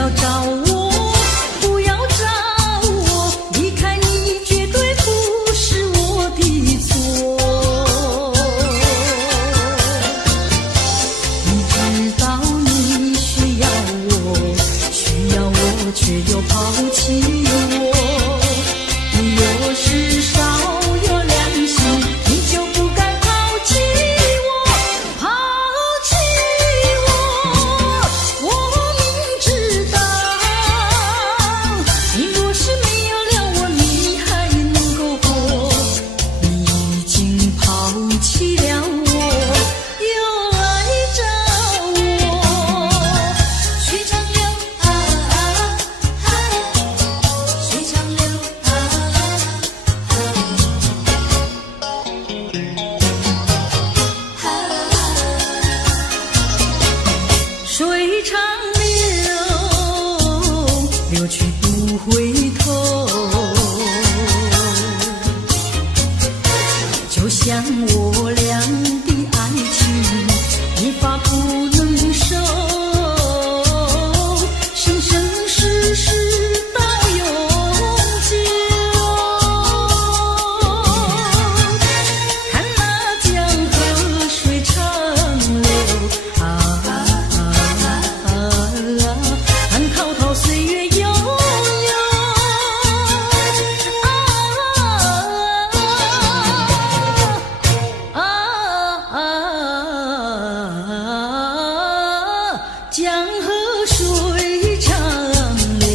要找我，不要找我，离开你绝对不是我的错。你知道你需要我，却又抛弃我。你若是少有良心，你就不该抛弃我，抛弃我。我明知道，你若是没有了我，你还能够活。你已经抛弃了我，又来找我。水长流啊啊啊，水长流啊啊啊，水长流，流去不回头，就像我俩的爱情，一发不能收，生生世世到永久。看那江河水长流啊啊啊啊，看滔滔岁月悠悠江河水长流。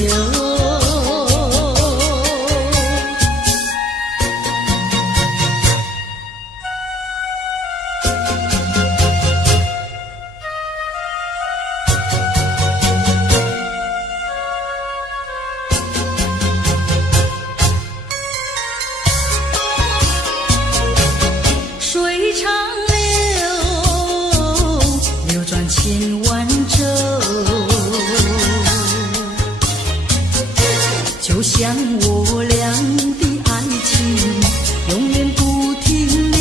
水长流，流转千万洲，就像我俩的爱情，永远不停留。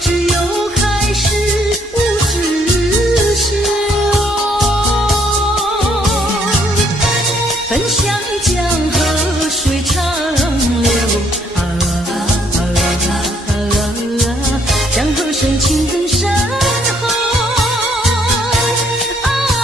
只有开始无止休，奔向江河水长流啊啊啊啊啊，江河深情更深厚啊啊啊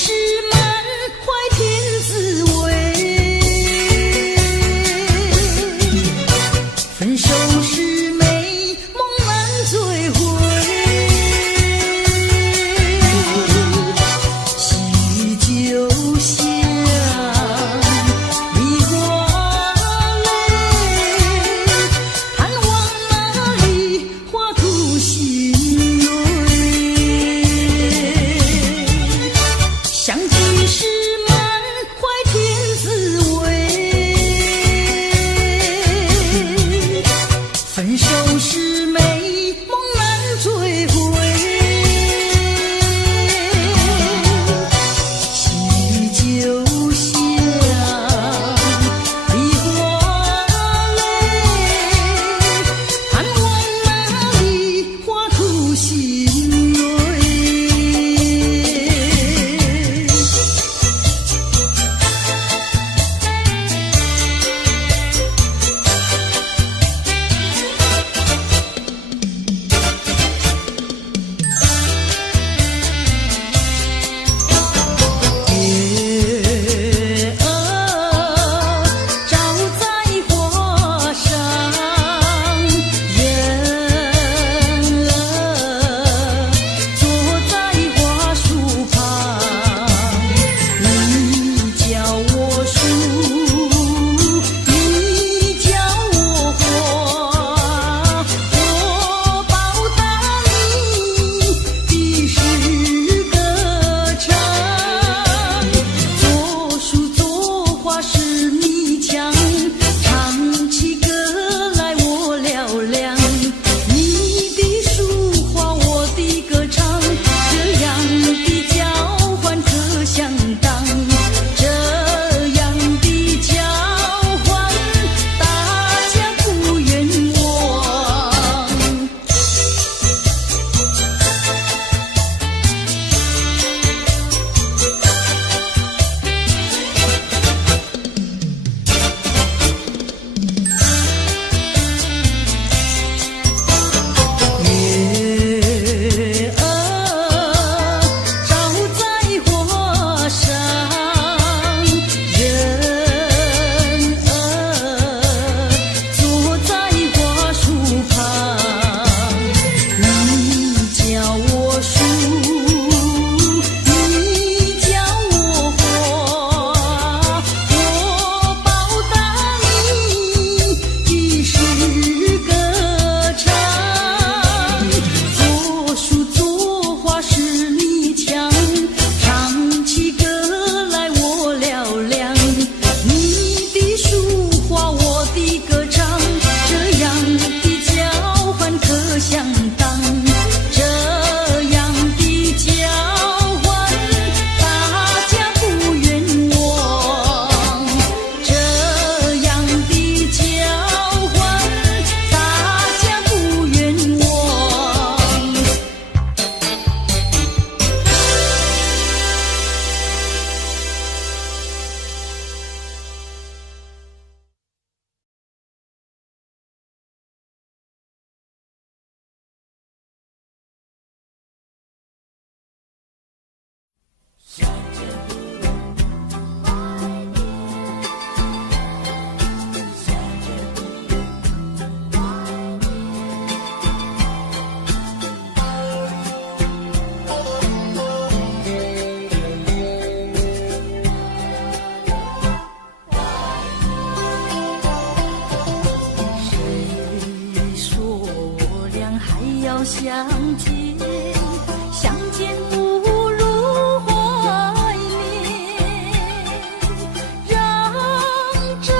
是满怀天滋味，分手是美梦难追回，喜酒香，梨花泪，盼望那里花吐新蕊。相聚时满怀天滋味，分手时美梦难追回，喜酒香，梨花泪，盼望那里花吐新蕊。月儿照在花上，人儿坐在花树旁。你叫我树，你叫我花，我报答你的是歌唱。作树作花是你强，唱起歌来我嘹亮。你的书画我的歌唱，这样的交换可相当，这样的交换大家不冤枉。月儿照在花上，人儿坐在花树旁。你叫我树，你叫我花，我报答你的是歌唱。作树作花是你强，唱起歌来我嘹亮。你的书画我的歌唱，这样的交换可相当，这样的交换大家不冤枉，这样的交换大家不冤枉。谁说两还要相见，相见不如怀念，让这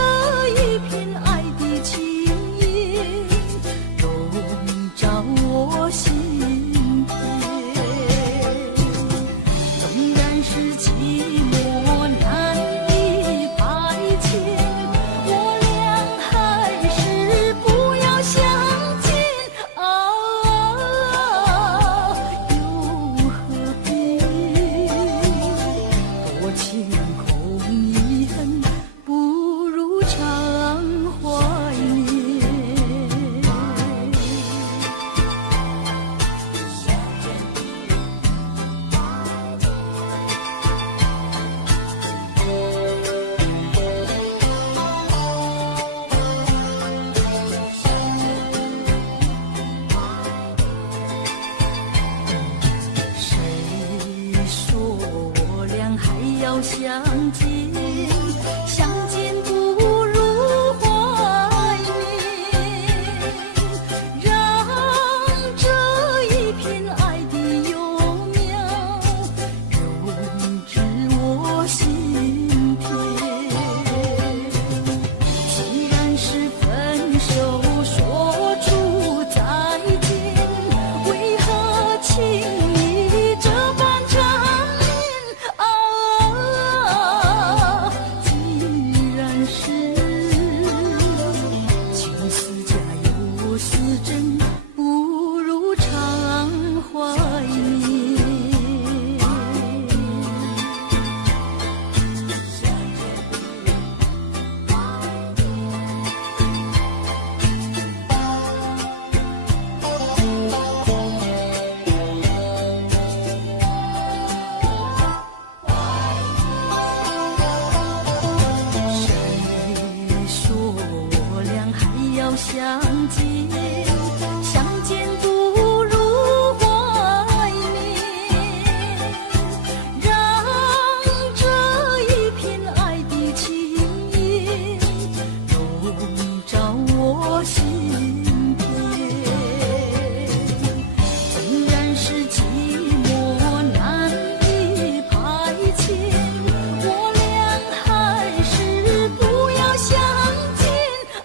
一片爱的情叶笼罩我心田。纵然是寂寞难以排遣，我俩还是不要相见又何必多情空遗恨，不如常怀念。要相见，相见不如怀缅，让这一片爱的幼苗永植我心田。既然是分手说出再见，为何情意这般缠绵啊？既然是情丝假又丝真，不如常怀念。谁说我俩还要相见？相见不如怀缅，让这一片爱的情叶笼罩我心田。纵然是寂寞难以排遣，我俩还是不要相见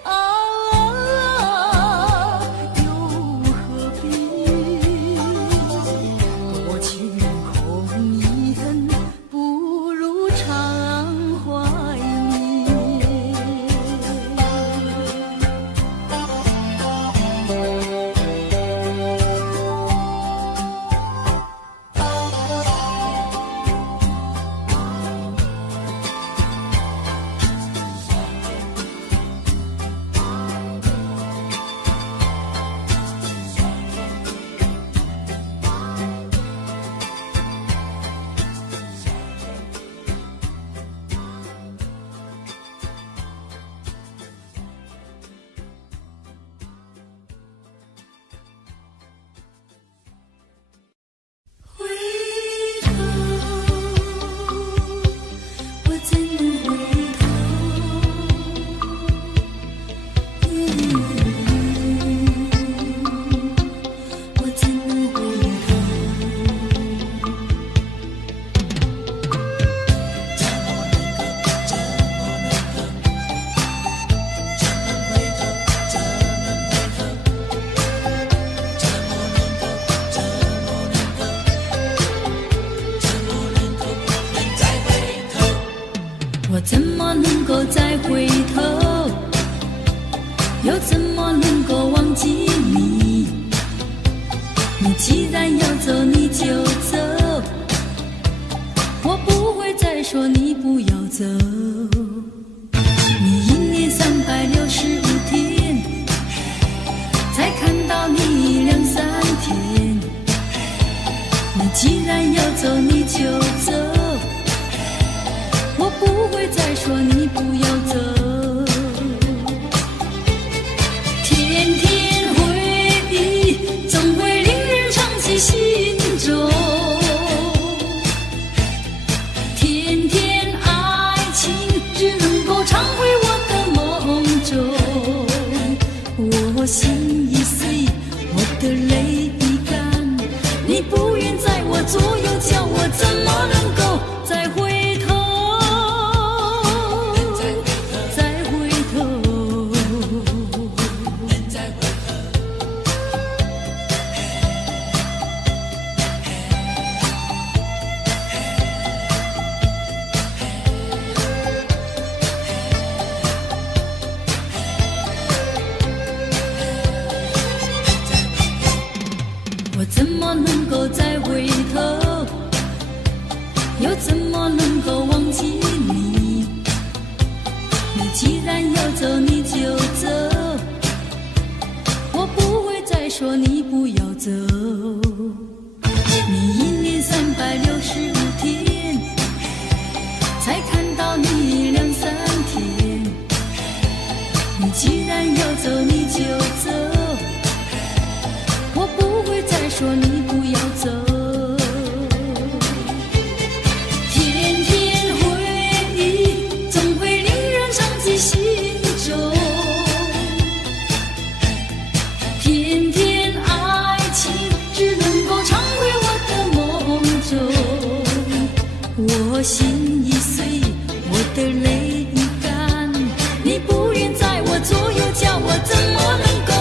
啊！又何必多情空一恨，不如常怀念。回头，我怎能回头？我怎能回头？我怎么能够再回头？又怎么能够忘记你？你既然要走，你就走，我不会再说你不要走。你1年365天，才看到你2、3天。你既然要走，你就走，我不会再说你不要走。天天回忆，总会令人长记心中。天天爱情，只能够常回我的梦中。我心已碎，我的泪已干，你不愿在我左右，叫我怎么能够再回头？再回头，我怎么能够再回头？又怎么能够忘记你？你既然要走，你就走，我不会再说你不要走。你1年365天，才看到你2、3天。你既然要走，你就走，我不会再说你不要走。天天的泪已干，你不愿在我左右，叫我怎么能够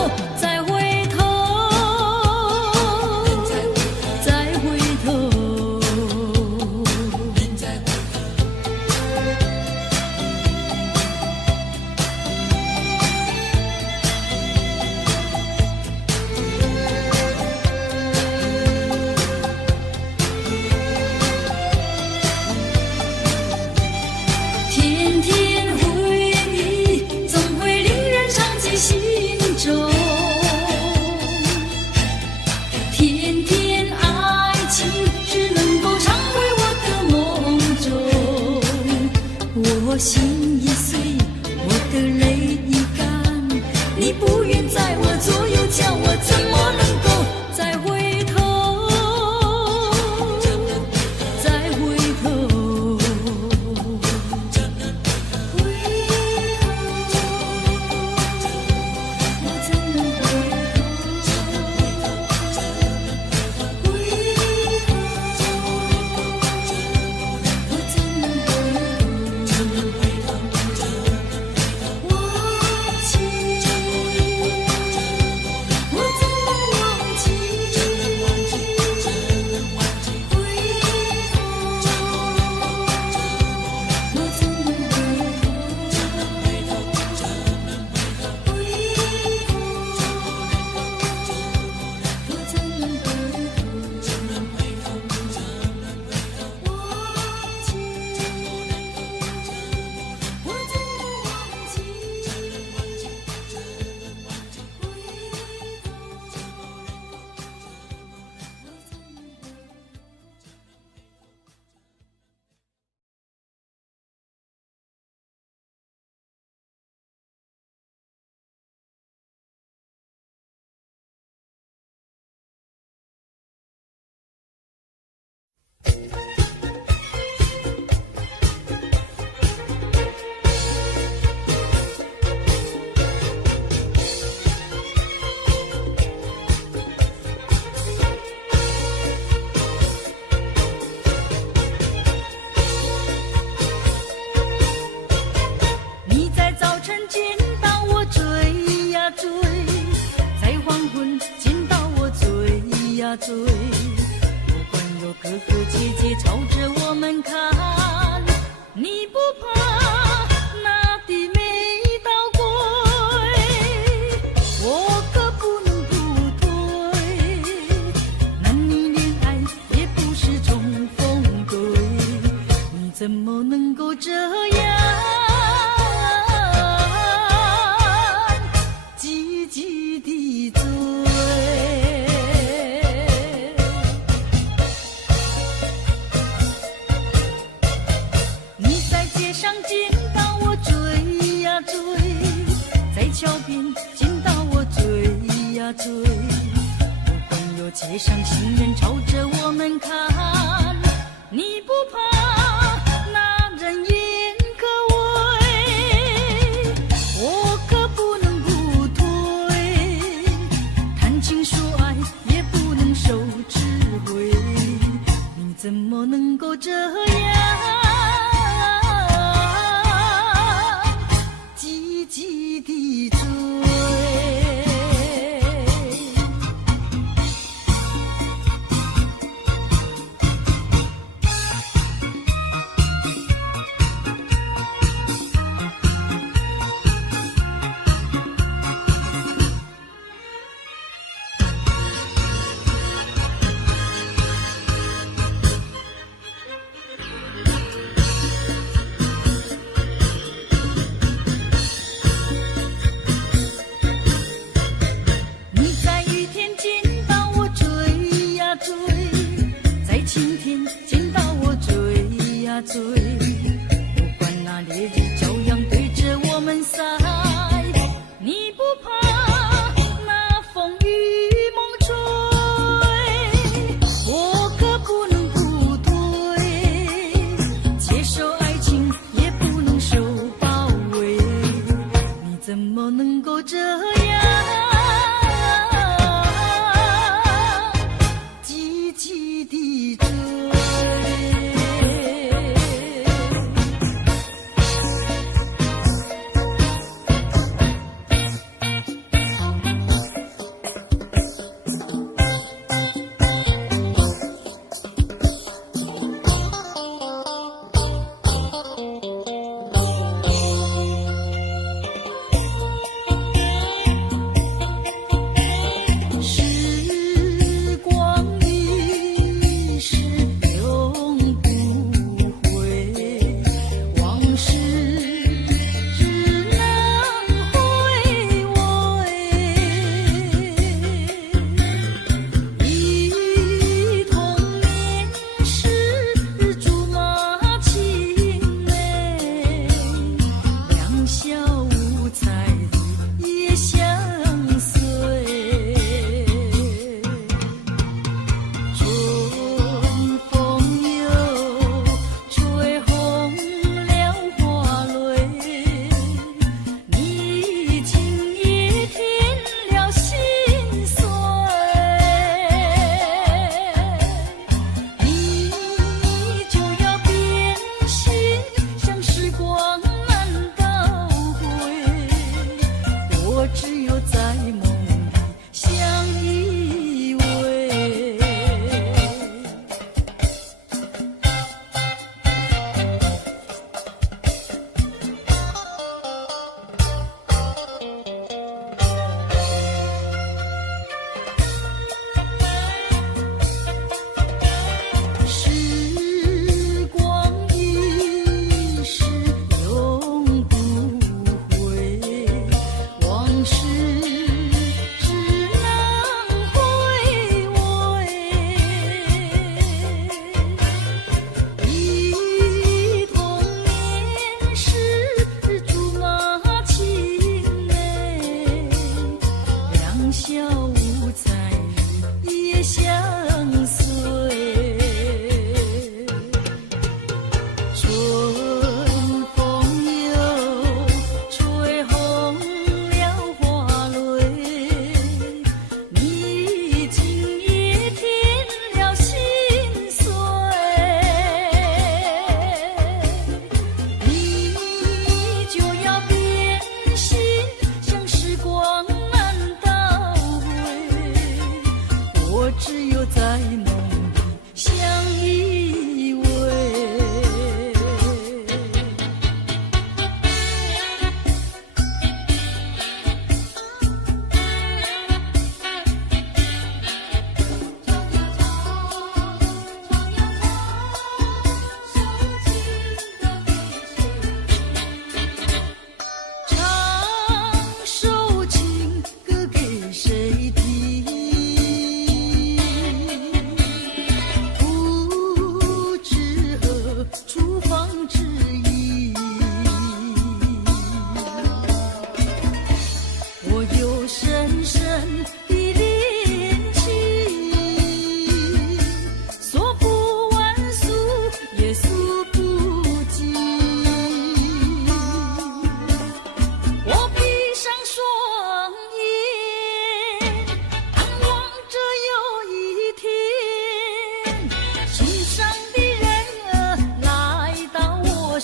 再回头？再回头。天天回忆，总会令人常记心中。天天爱情，只能够常回我的梦中。我心已碎，我的泪已干，你不愿在我左右，叫我怎么能够再回头？再回头。你在早晨见到我追呀追，在黄昏见到我追呀追。不管有哥哥姐姐朝着我们看，你不怕那地没到归，我可不能不退。男女恋爱也不是重逢对，你怎么能够这样积极地追？你在街上见到我追呀追，在桥边见到我追呀追。不管有街上行人朝着我们看，你不怕那人眼可畏，我可不能不退。谈情说爱也不能受智慧，你怎么能够这样积极地追？你在雨天见到我追呀追，在晴天见到我追呀追。不管那烈日照样对着我们晒，你不怕那风雨猛吹，我可不能不退。接受爱情也不能受包围，你怎么能够这样积极地追？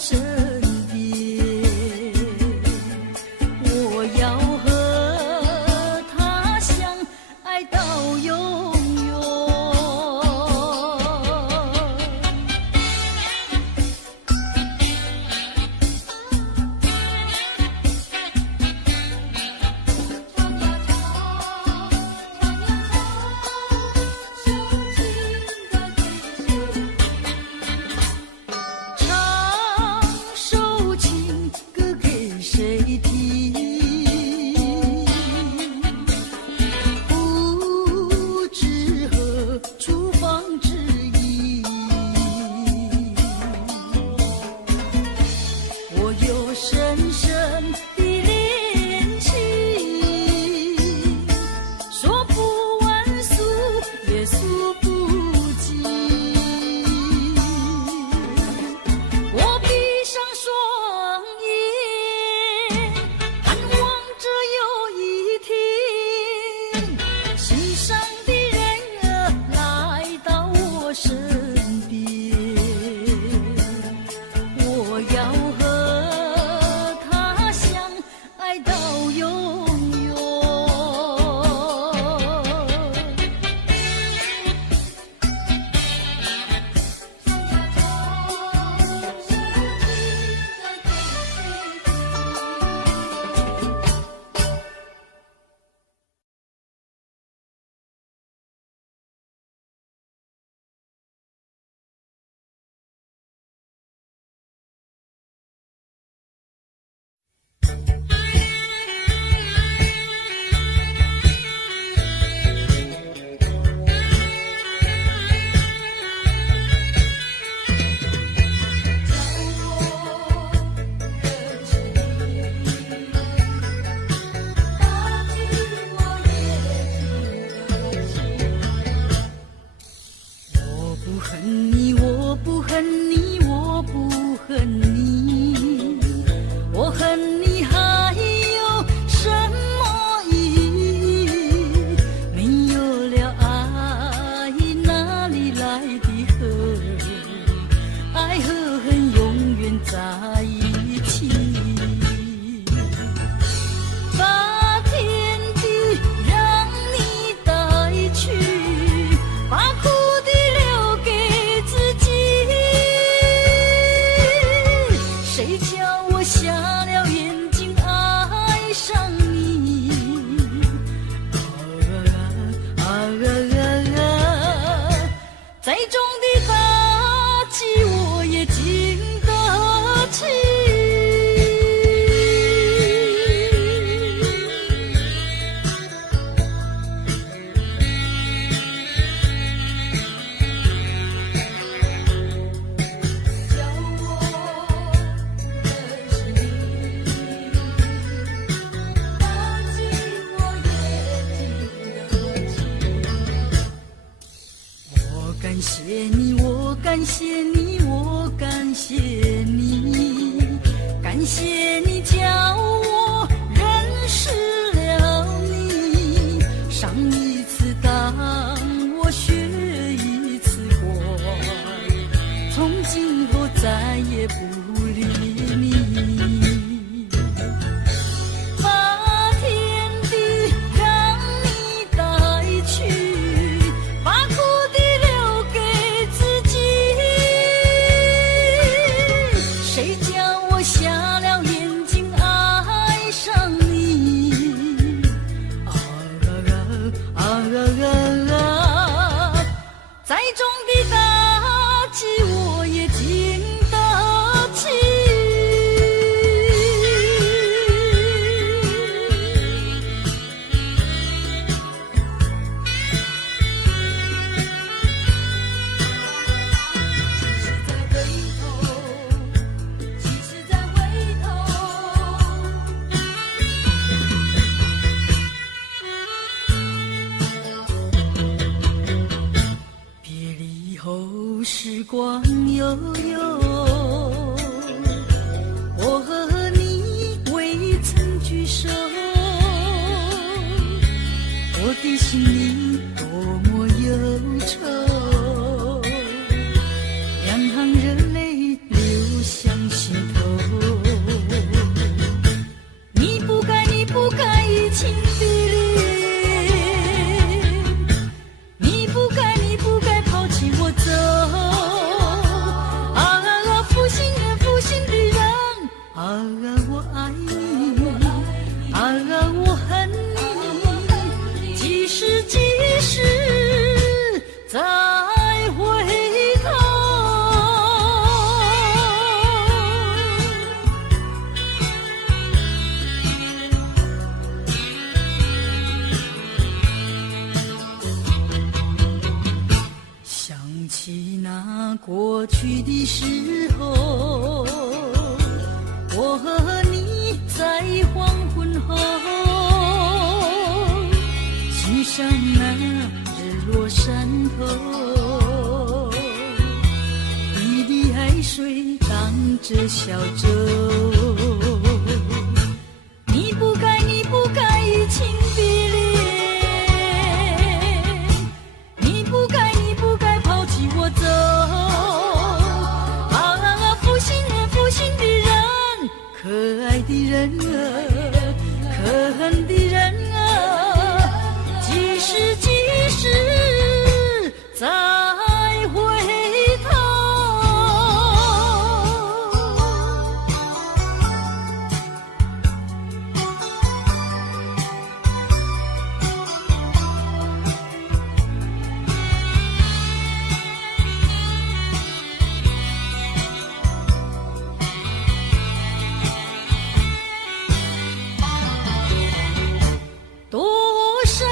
身边，我要和他相爱到永远。感谢你，我感谢你，感谢你叫我认识了你。上一次当我学一次乖，从今后再也不理你。时光悠悠，我和你未曾聚首，我的心里多么忧愁，两行热泪流向心走。你不该，你不该移情别恋，你不该，你不该抛弃我走。啊，负心人，负心的人，可爱的人啊，可恨的人啊，几时几时再回头？多少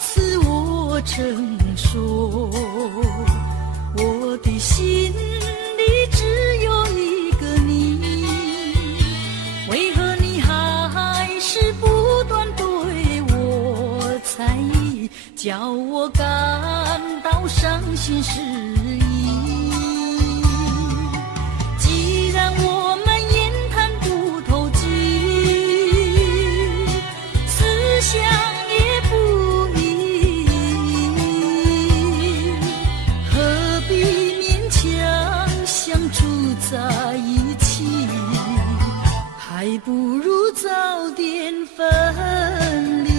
次我曾说，我的心里只有一个你，为何你还是不断对我猜疑，叫我感到伤心失意？既然我们言谈不投机，思想也不一，何必勉强相处在一起？还不如早点分离。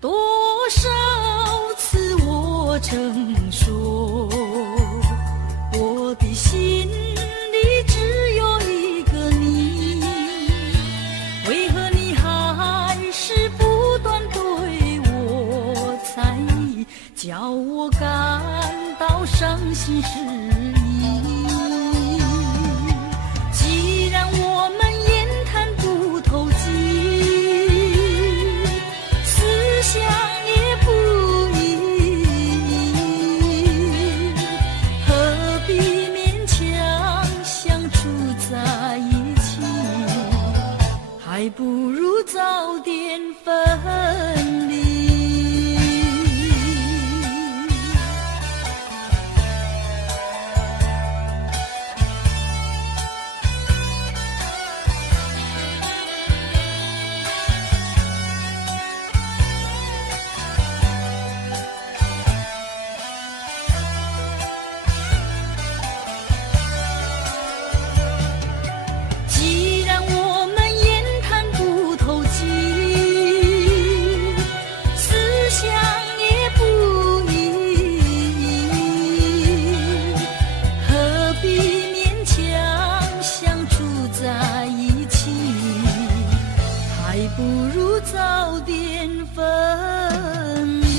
多少次我曾说，我的心里只有一个你，为何你还是不断对我猜疑，叫我感到伤心失意？既然我们言谈不投机，思想也不一，何必勉强相处在一起？还不如早点分离。既然我们言谈不投机，思想也不一，何必勉强相处在一起？还不如早点分离。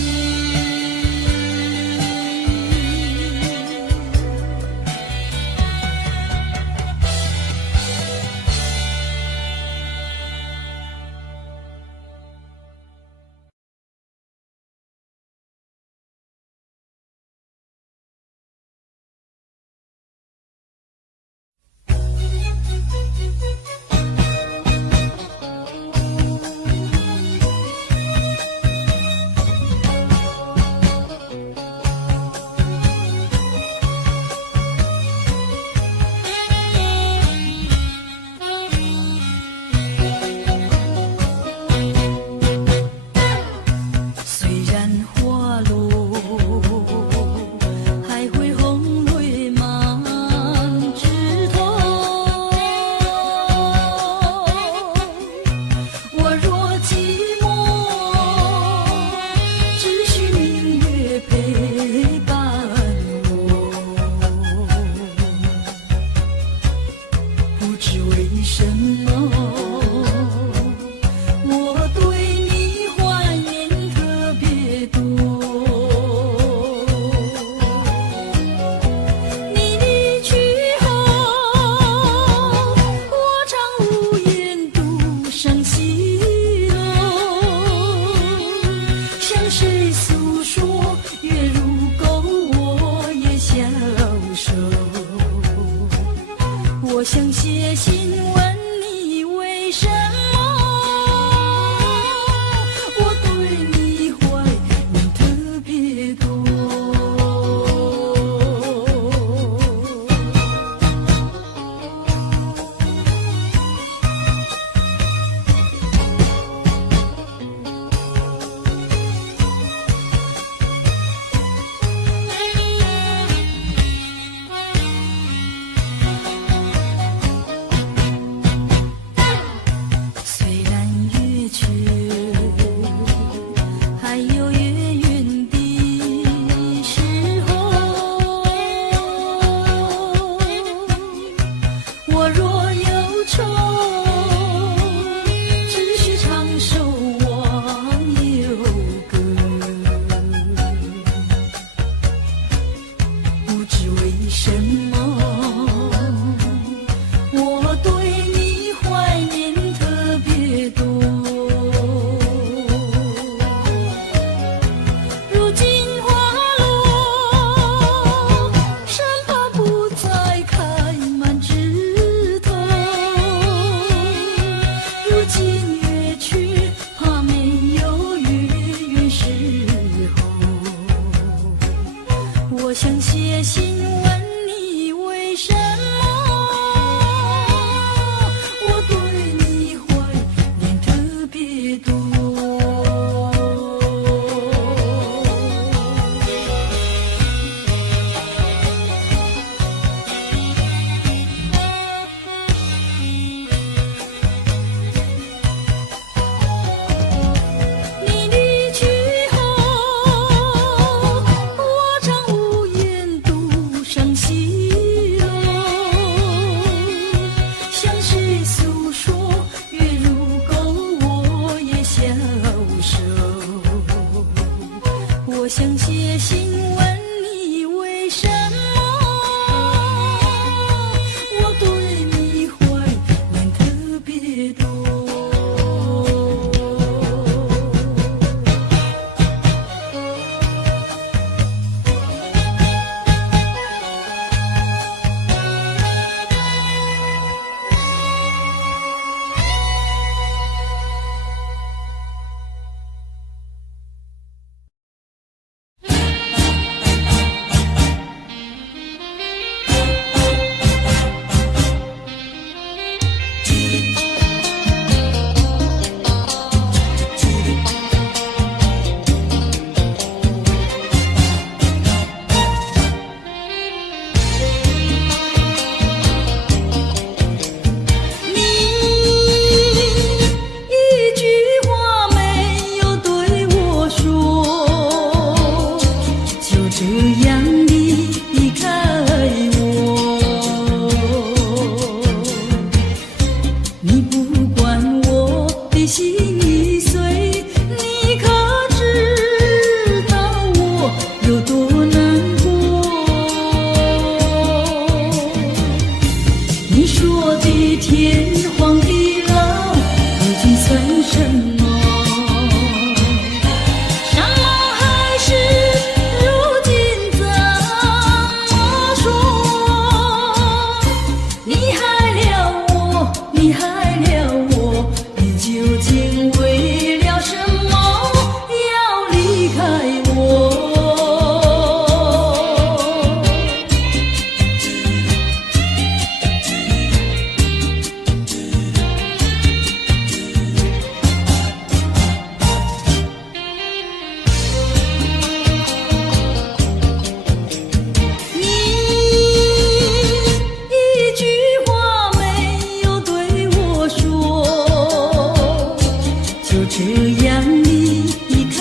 这样离开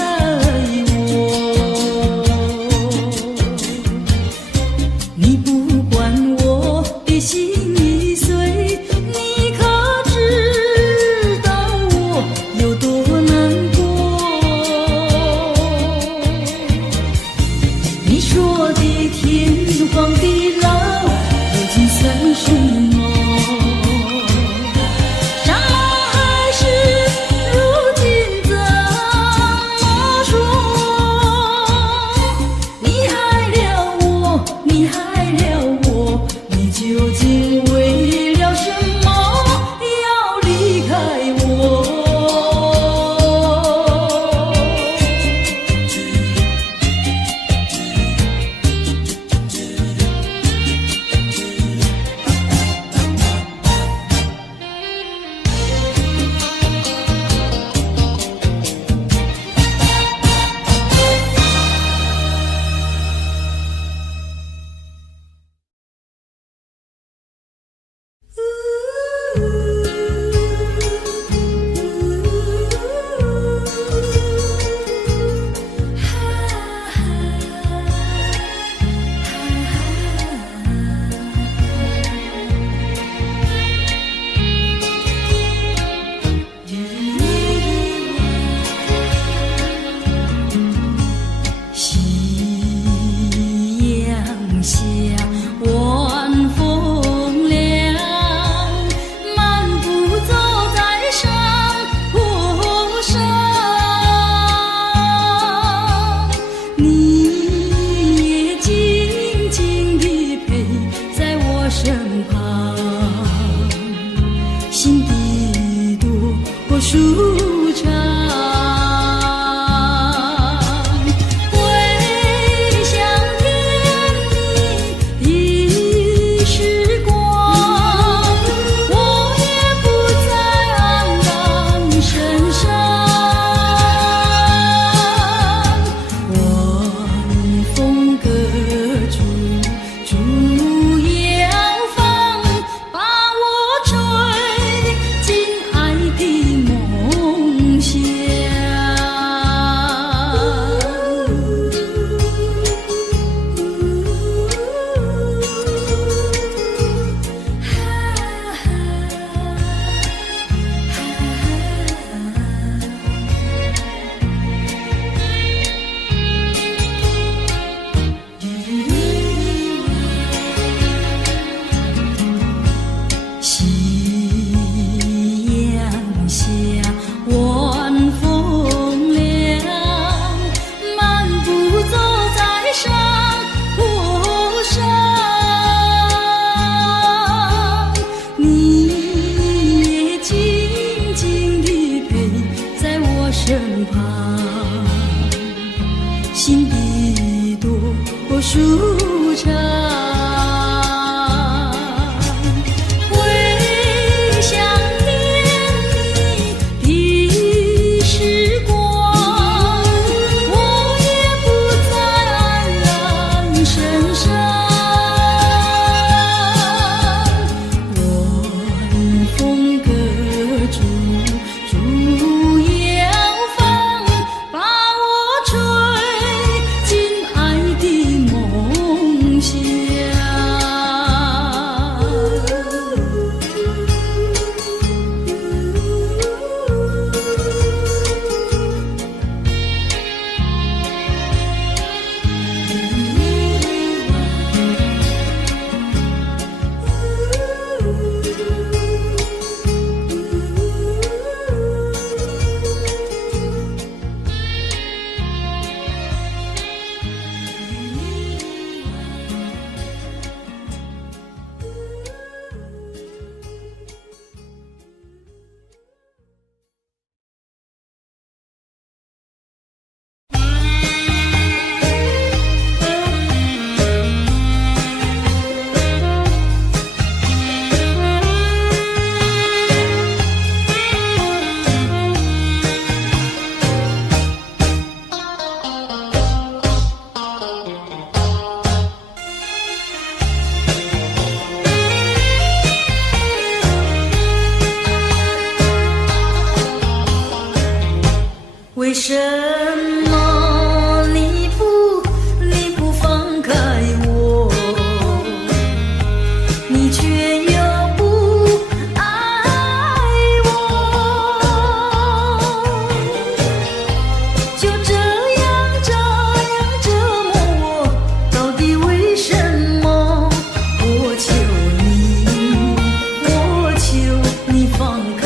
我。你不管我的心已碎，你可知道我有多难过？你说的天荒地老，如今算什么？究竟为了什么要离开我？舒畅，回想天地的时光，我也不再黯淡神伤。晚风隔竹，竹摇放，把我吹进爱的梦乡。夕阳下，晚风凉，漫步走在山坡上，你也静静地陪在我身旁，心底多舒畅。梦想。什么你不放开我，你却又不爱我，就这样折磨我，到底为什么？我求你放开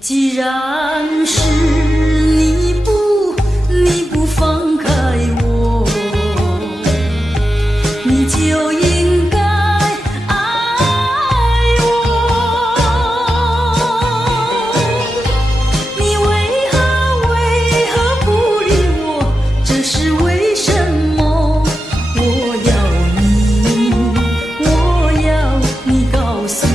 既然是你不放开我，你就应该爱我。你为何不理我？这是为什么？我要你告诉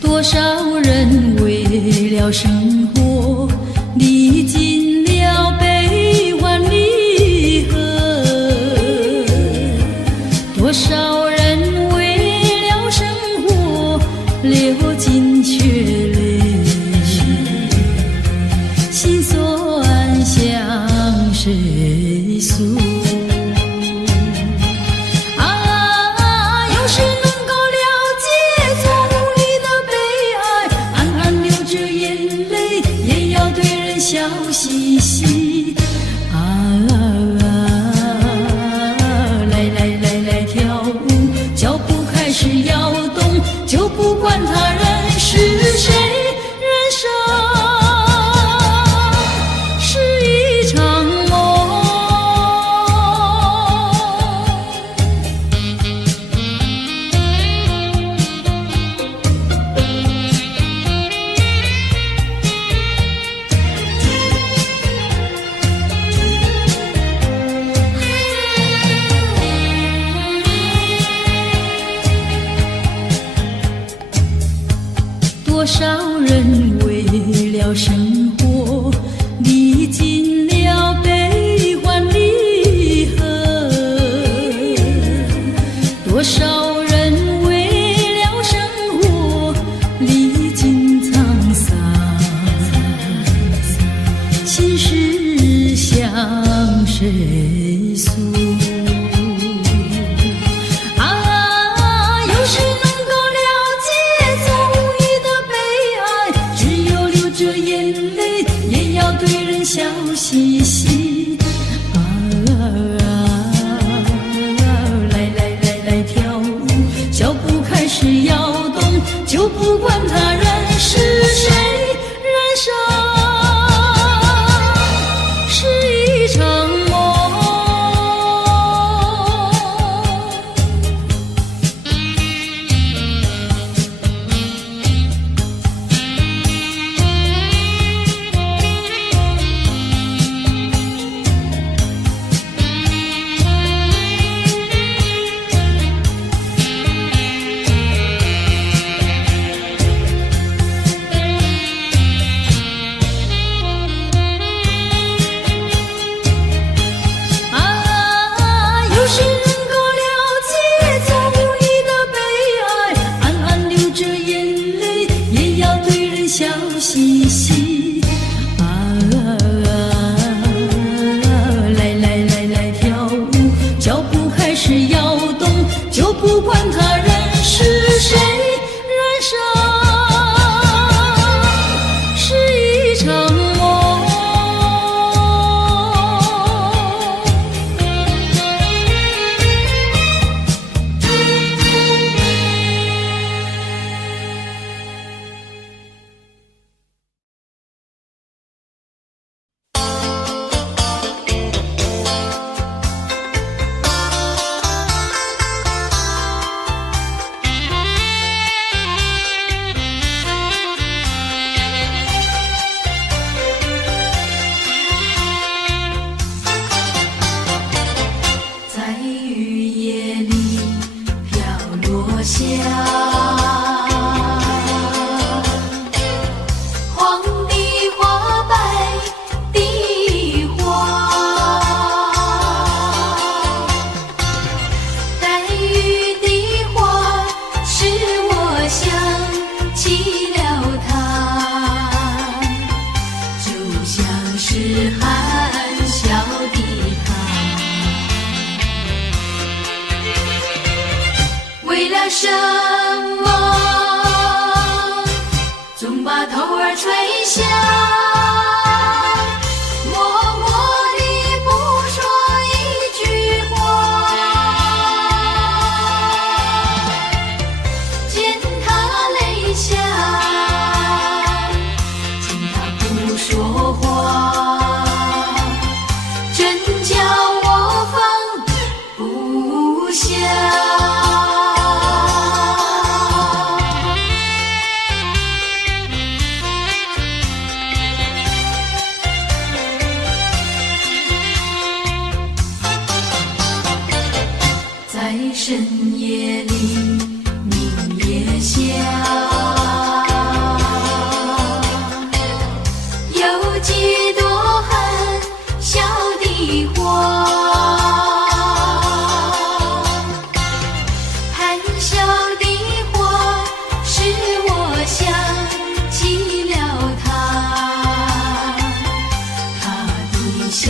多少人为了生活历尽了悲欢离合，多少人为了生活流尽血泪，心酸向谁诉？泪嘻嘻。来来来来跳舞，脚步开始摇动，就不管他人是谁，燃烧是一场梦。嘻嘻来来来来跳舞，脚步开始摇动，就不管他人是谁，燃烧是一场梦。什么总把头儿垂下，默默地不说一句话，见他泪下，见他不说话，真叫我放不下。深夜里，明月下，有几朵含笑的花，含笑的花使我想起了他，他的笑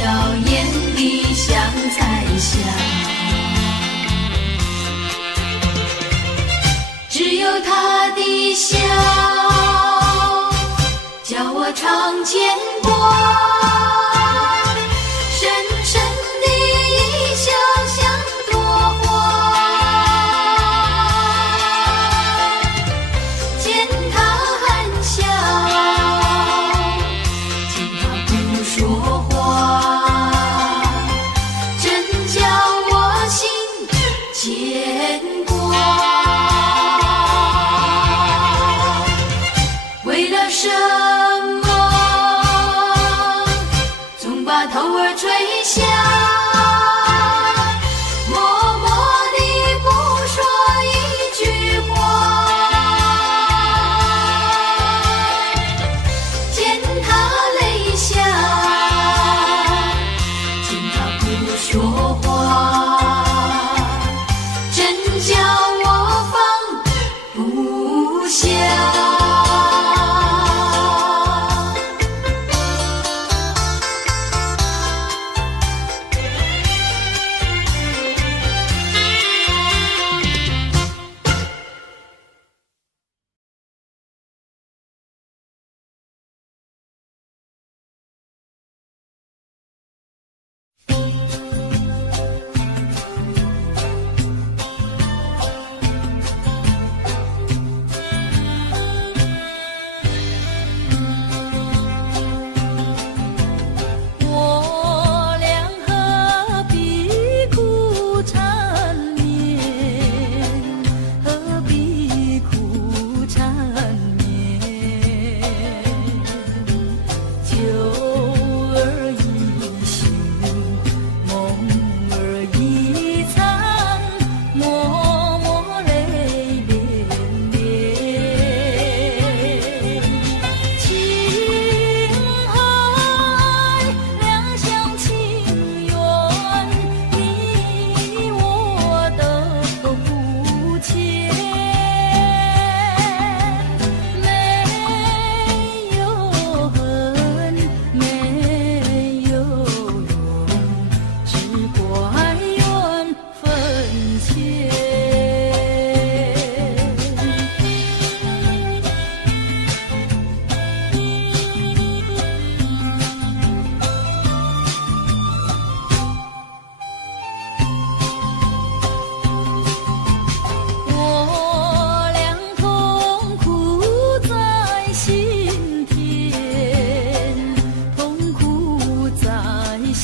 眼里像彩霞。只有他的笑，叫我常牵挂，深深的一笑像朵花，见他含笑，见他不说话，真叫我心牵挂。什么总把头儿垂下，默默地不说一句话，见他泪下，见他不说话，真叫我放不下。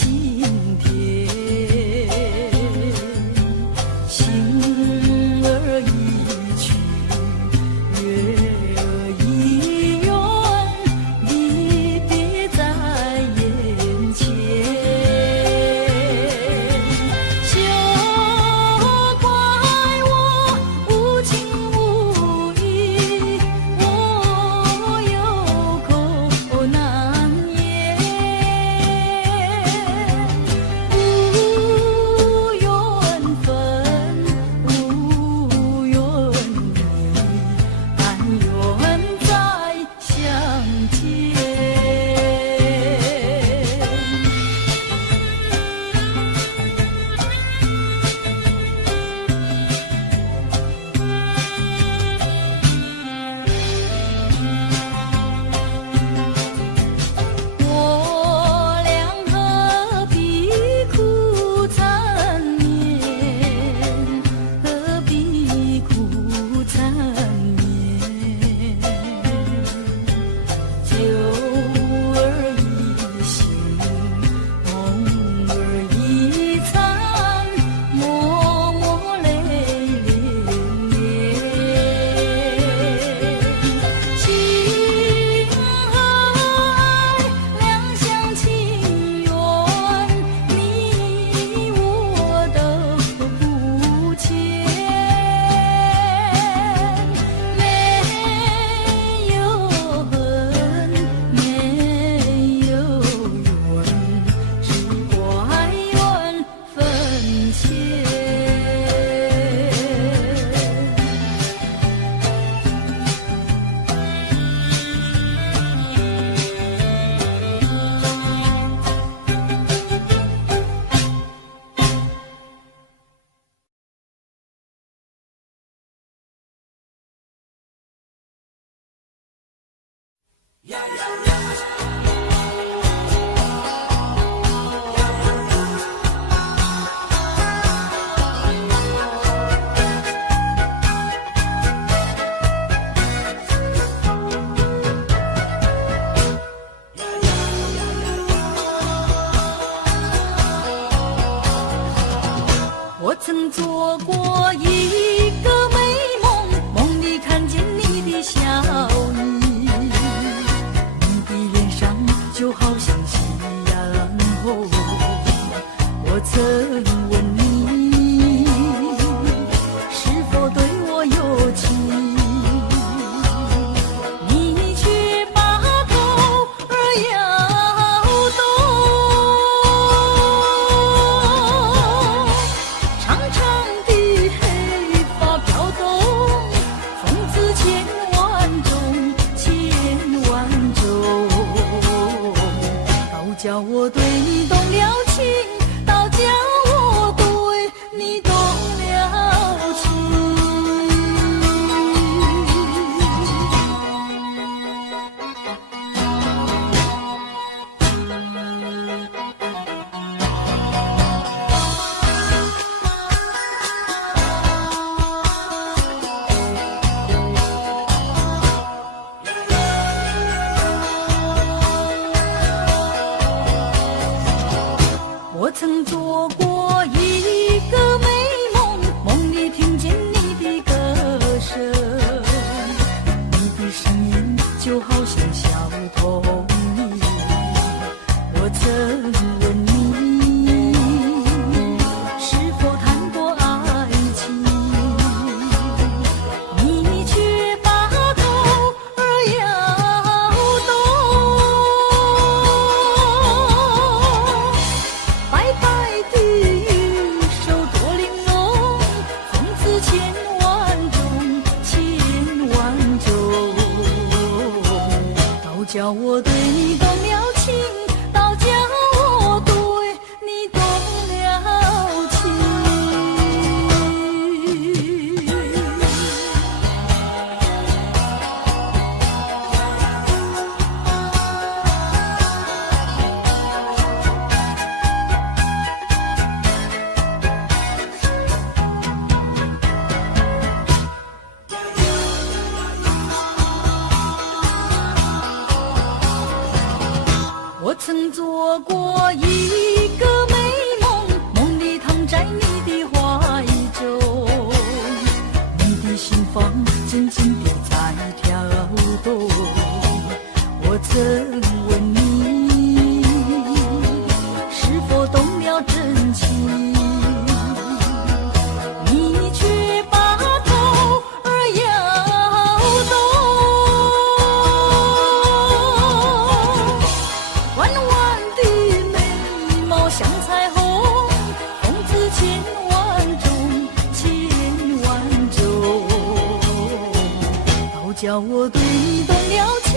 心田，心儿已去，月儿已圆，离别在眼前。休怪我无情无义，我有口难言。无缘分，无缘你，但愿再相见。我俩何必苦缠绵，何必苦缠绵？酒儿已醒，梦儿已残，默默泪连绵。情爱两厢情愿，你我都不欠。没有恨，没有怨，只怪缘分浅。我曾做过一个美梦，梦里看见你的笑意，你的脸上就好像夕阳红。我曾问你是否对我有情，你却把头儿摇动。长长的黑发飘动，风姿千万种，千万种。倒叫我对你动了情，倒叫我对你动了情。我曾做过一个美梦，梦里听见你的歌声，你的声音就好像小童女。我曾问你是否谈过爱情，你却把头儿摇动。白白的手多玲珑，风姿千万种，千万种。倒叫我对你动了情，倒叫我对你动了情。了真情，你却把头儿摇动。弯弯的眉毛像彩虹，风姿千万种，千万种。都叫我对你动了情，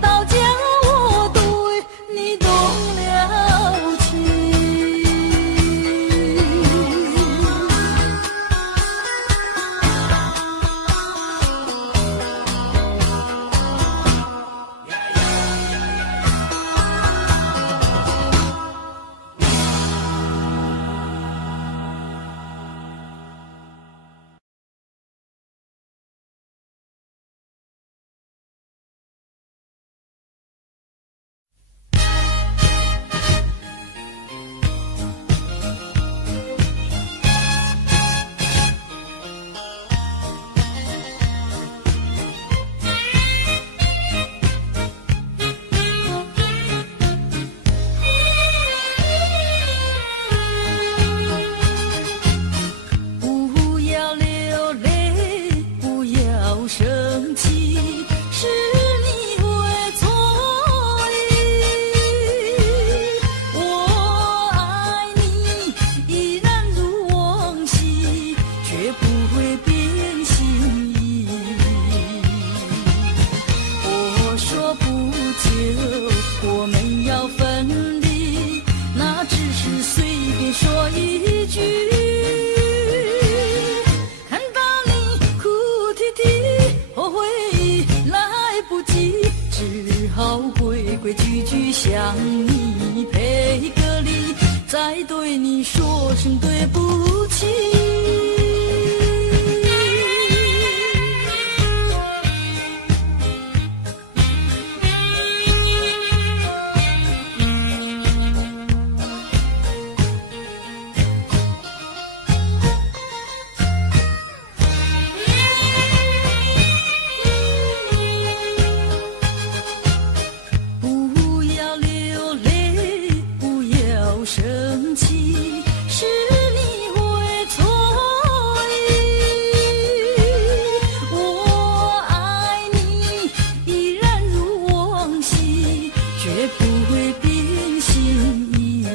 都叫我对你动了情。不要流泪，不要生气，是你会错意。我爱你依然如往昔，却不会变心意。我说不久我们要分离，那只是随便说一句。看到你哭啼啼，后悔来不及，只好规规矩矩向你赔个礼，再对你说声对不起。不要流泪，不要生气，是你会错意。我爱你依然如往昔，绝不会变心意。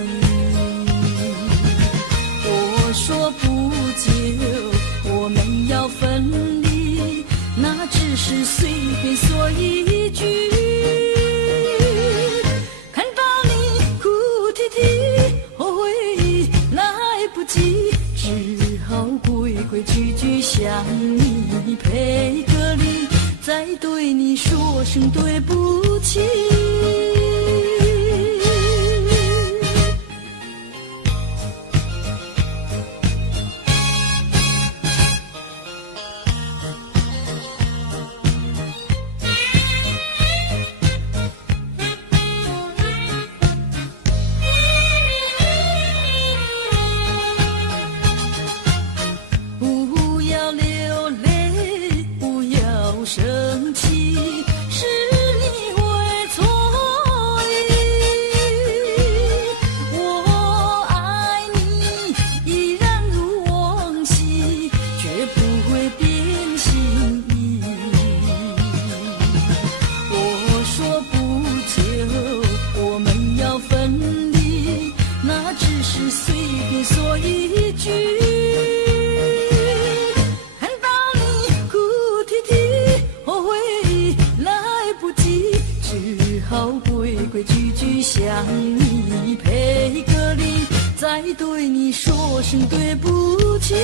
我说不久我们要分离，那只是随便说一句。看到你哭啼啼，后悔来不及，只好规规矩矩向你赔个礼，再对你说声对不起。不要流泪，不要生气，是你会错意。我爱你依然如往昔，绝不会变心意。我说不久我们要分离，那只是随便说一句。看到你哭啼啼，后悔来不及，只好规规矩矩向你赔个礼，再对你说声对不起。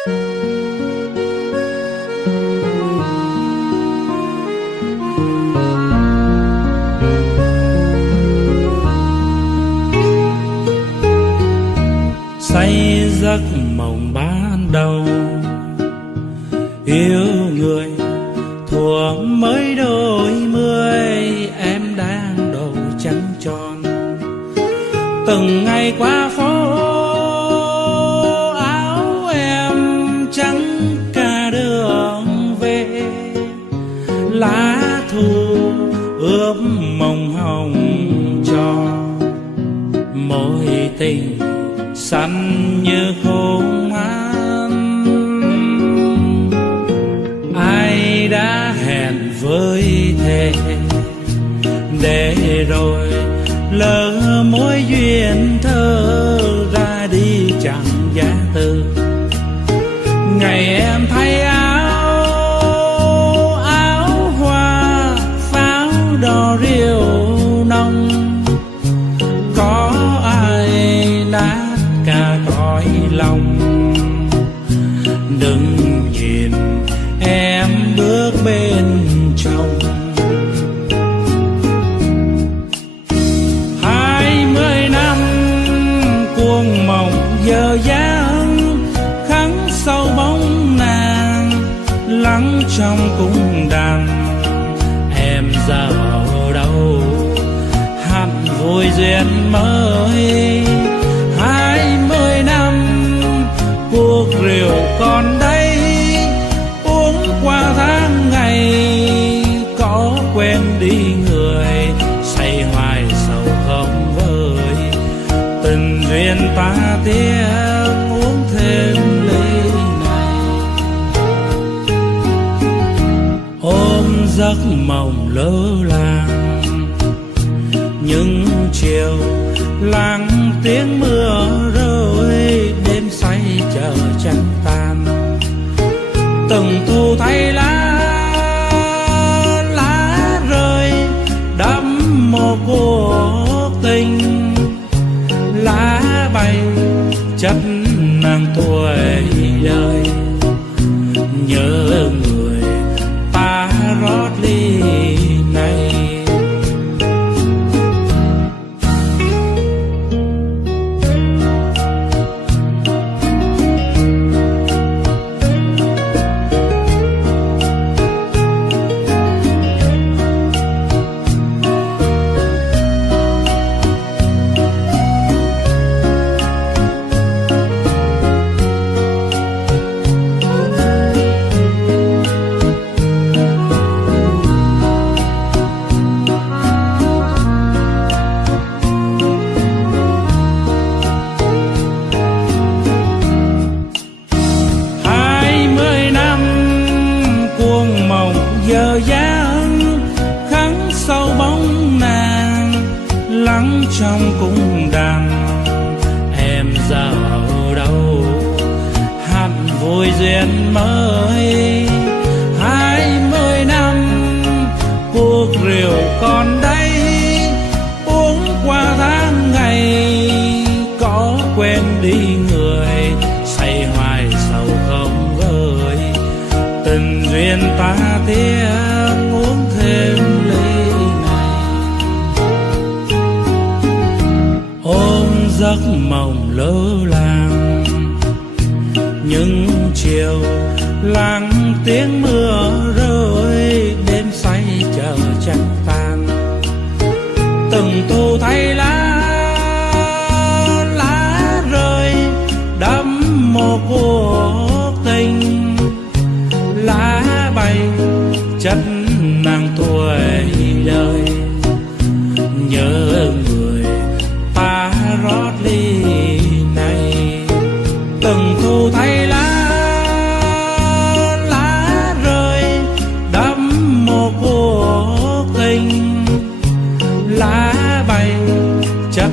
Say giấc mộng ban đầu yêu người thuở mới đôi mươi, em đang đầu trắng tròn từng ngày qua phố, áo em trắng cả đường về, lá thu ướp mộng hồng cho mối tình xanh như khôn han. Ai đã hẹn với thề để rồi lỡ mối duyên thơ ra đi chẳng giá từ. Ngày em thay áo hoa pháo đỏ rượu nồng, có ai nát cả cõi lòng. Đừng nhìn em bước bên trong, 20 năm cuồng mộng giờ dáng, khắc sâu bóng nàng lắng trong cung đàn. Em giờ ở đâu hẳn vui duyên mới, 20 năm cuộc rượu còn đây, uống qua tháng ngày có quên đi người, say hoài sầu không vơi. Tình duyên ta tiếc uống thêm ly này, ôm giấc mộng lỡ làng những chiều lắng tiếng mưa rơi, đêm say chờ trăng tan. Từng thu thay lá rơi đẫm mồ cuộc tình, lá bay chất nàng tuổi đời. Nhớ người ta rót ly này, giờ dáng khắc sâu bóng nàng lắng trong cung đàn. Em giờ ở đâu hẳn vui duyên mới, 20 năm cuộc rượu còn đây, uống qua tháng ngày có quên đi người, say hoài sầu không vơi. Tình duyên ta tiếc uống thêm ly này, ôm giấc mộng lỡ làng những chiều lắng tiếng mưa rơi, đêm say chờ trăng tan. Từng thu thay lá rơi đẫm mồ cuộc tình, lá bay chất nàng tuổi đời. Nhớ người ta rót ly này, từng thu thay lá rơi đẫm mồ cuộc tình, lá bay chất